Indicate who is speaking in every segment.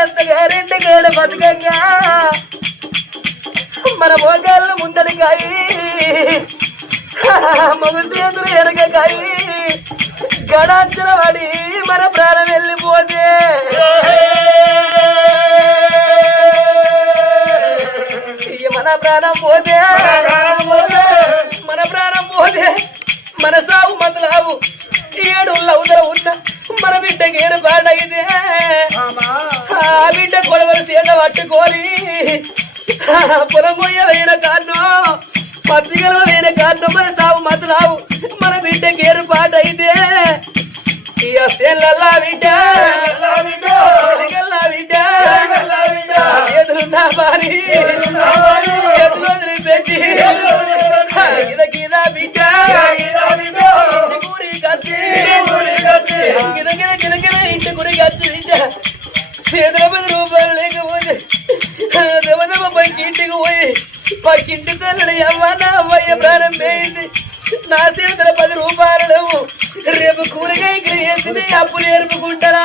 Speaker 1: అత్తగారింటి కాడ బతుకంగా మన మోకాళ్ళు ముందడికాయి మగ చేతులు ఎనకకాయి పడి మన ప్రాణం వెళ్ళిపోతే. మన ప్రాణం పోతే. మన ప్రాణం పోతే. మన సాగు మతలావు ఏడు లవుదల ఉన్న మన బిడ్డకి ఏడు బాడైతే బిడ్డ కొడవలు చేత పట్టుకొని పొలం పోయలైన కారణం పత్రికలైన కారణం మన సాగు మతలావు మన బిడ్డకి ఏడు పాటైతే ఇక సెల్లల్లా బిడ్డ ఎదురున్నా బారి ఎదురు వదిలిపెట్టి గిద గిద బిడ్డ గురి కత్తి గిద గిద గిద గిద ఇంటి గురి కత్తి బిడ్డ చేతుల పది పోయి పక్కింటి తల్లి అవ్వ నా అవ్వయ్య ప్రారంభమైంది నా చేతుల పది రూపాయలు రేపు కూరగాయ అప్పులు ఏరుపుకుంటారా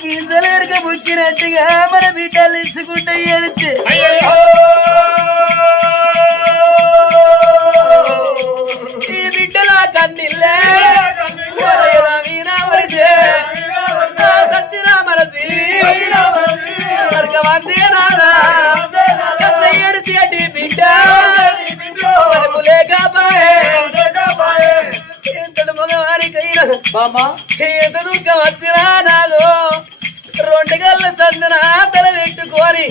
Speaker 1: గింజలేరుగా ముక్కినట్టుగా మన బిడ్డలు ఇచ్చుకుంటే ఏడితే ఈ బిడ్డలా కన్నిల్లే. సచ్చిన మనసి స్వర్గవంతే నాదా. ఏడిసి అడ్డి బిడ్డ. లేకపాయే. ఎంతటి మగవారికైనా ఎంత దుఃఖం వచ్చినా నాదో రెండు గల్ల సందన తల పెట్టుకోని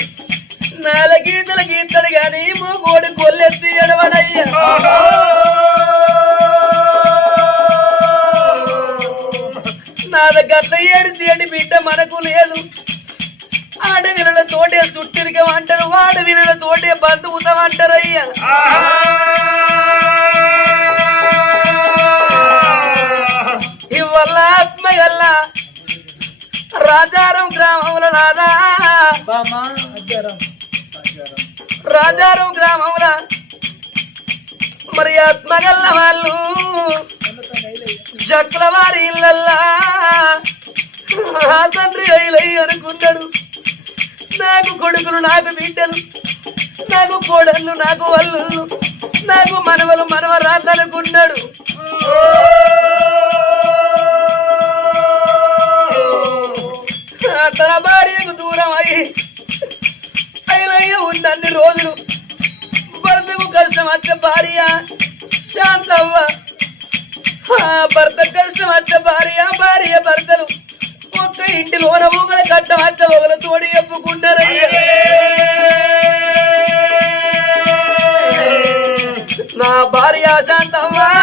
Speaker 1: నాల గీతల గీతలు గాని మూగోడు కొల్లెత్తి ఎడవడయ్యా నాద గట్ల ఏడిచి బిడ్డ మనకు లేదు ఆడవినుల తోటే చుట్టిరికమంటారు వాడవినుల తోటే బంధువుతామంటారయ్యా ఇవల్ల ఆత్మగల్ల రాజారం గ్రామంలో నాదా. రాజారం. గ్రామంలో. మరి ఆత్మగల్ల వాళ్ళు జక్కుల వారి ఇళ్ళల్లా. తండ్రి అయిలై అనుకున్నాడు. నాకు కొడుకులు నాకు బిడ్డలు నాకు కోడళ్ళు నాకు వల్లుళ్ళు నాకు మనవలు మనవరాళ్ళు అనుకున్నాడు. దూరం అయ్యి అయిలయ్య ఉన్నన్ని రోజులు? భర్తకు కష్టం అత్త భార్య శాంతవ్వ. ఆ భర్త కష్టం అత్త భార్య భార్య భర్తలు. ఒక్క ఇంటిలోన ఊగల కట్ట అత్త ఒకరు తోడి చెప్పుకుంటారయ్య. నా భార్య శాంతవ్వా.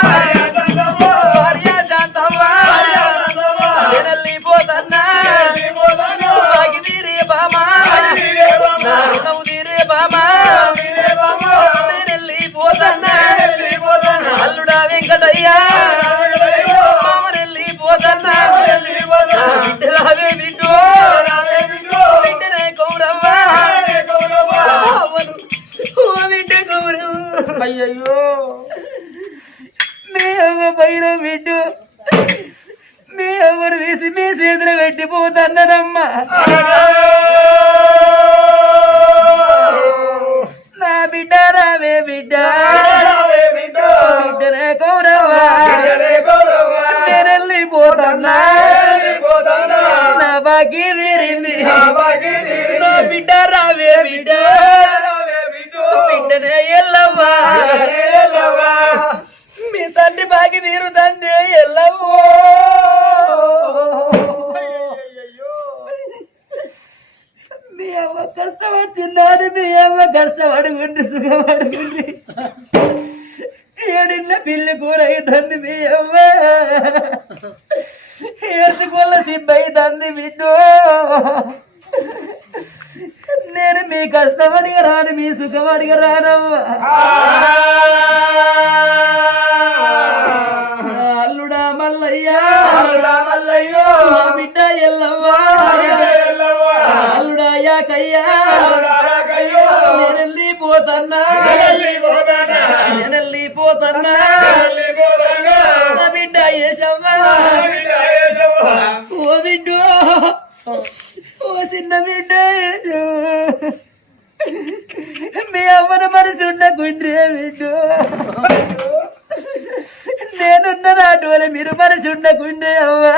Speaker 1: వెంకటయ్య మామనెల్లి పోతన్నా బిడ్డలాగే బిడ్డు బిడ్డనే కౌరవ్వ ఓ బిడ్డ కౌరవ్వ
Speaker 2: అయ్యయ్యో.
Speaker 1: మీ అవ్వ పైన బిడ్డు. మీ ఎవరు తీసి మీ చేతులు పెట్టిపోతన్నారమ్మా నా బిడ్డ రావే బిడ్డ. బిడ్డనే కౌరవ్వ నేను వెళ్ళిపోతన్నా నా బాకీ తీరింది నా బిడ్డ. రావే బిడ్డ. బిడ్డనే ఎల్లవ్వా మీ తండ్రి బాకి తీరుతందే ఎల్లవో కష్టపడుకుంటే సుఖపడుకుంటే ఏడిన్న పిల్లి కూర అవుతుంది మీ అవ్వ. ఏడుకోళ్ళ సిబ్బ అవుతుంది బిడ్డు నేను మీ కష్టమడిగా రాను మీ సుఖమడిగా రానమ్మా బిడ్డ ఓ బిడ్డ. ఓ చిన్న బిడ్డ. మీ అమ్మన మనసు ఉండకుండ్రే బిడ్డ. నేనున్న నాటోలే మీరు మనసు ఉండకుండే అవ్వా.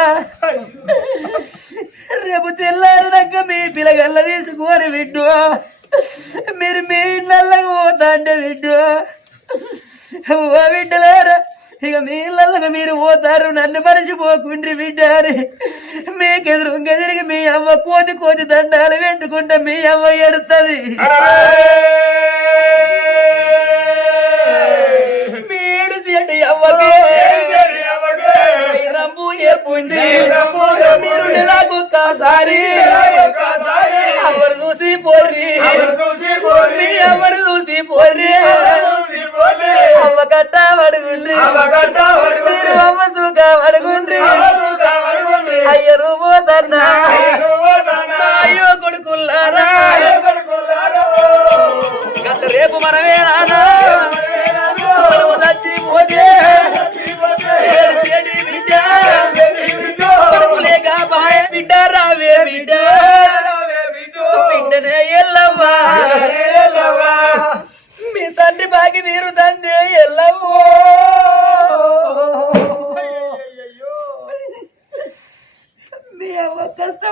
Speaker 1: రేపు తెల్లారినాక మీ పిల్లగల్ల తీసుకోని బిడ్డు. మీరు మీ ఇళ్ళకి పోతా అంటే బిడ్డు. బిడ్డలారా ఇక మీ ఇళ్ళకి మీరు పోతారు నన్ను మరిచిపోకుండ్రి బిడ్డ అని మీకెదురుగా తిరిగి మీ అవ్వ కోతి కోతి దండాలు పెట్టుకుంటే మీ అవ్వ ఎడుతుంది మీ ఏడుసి అంటే అవ్వకే. రంబు ఏర్పుంది మీరు నెలకు ఒక్కసారి ఎవరు చూసి పోర్రి మీ ఎవరు చూసి పోర్రి అవ్వ కట్ట పడుకుండ్రి మీరు అవ్వ సుఖ పడుకుండ్రి అయ్యరు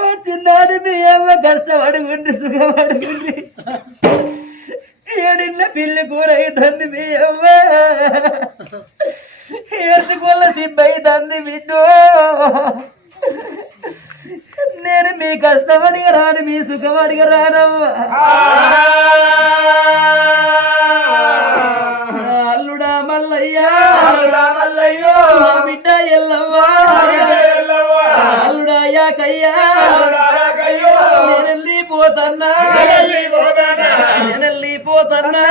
Speaker 1: కష్టం వచ్చిందని మీ అవ్వ కష్టపడుకుంటే సుఖపడుకుంటే ఏడిన్న పిల్లి కూర అవుతుంది మీ అవ్వ ఏడుకోళ్ళ సిబ్బ అవుతుంది బిడ్డు. నేను మీ కష్టపడిగా రాను మీ సుఖపడిగా రానవ్వా అల్లుడా మల్లయ్యా. మా బిడ్డ ఎల్లవ్వా. అల్లుడా యాకయ్యా. వెళ్ళిపోతన్నా నేను వెళ్ళిపోతన్నా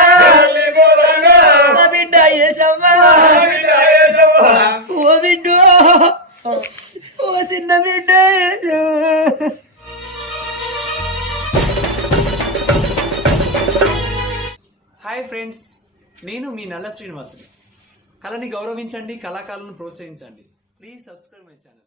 Speaker 1: నా బిడ్డ ఓ బిడ్డ ఓ చిన్న బిడ్డ.
Speaker 2: హాయ్ ఫ్రెండ్స్ నేను మీ నల్ల శ్రీనివాసుని. కళని గౌరవించండి కళాకారులను ప్రోత్సహించండి. Please subscribe my channel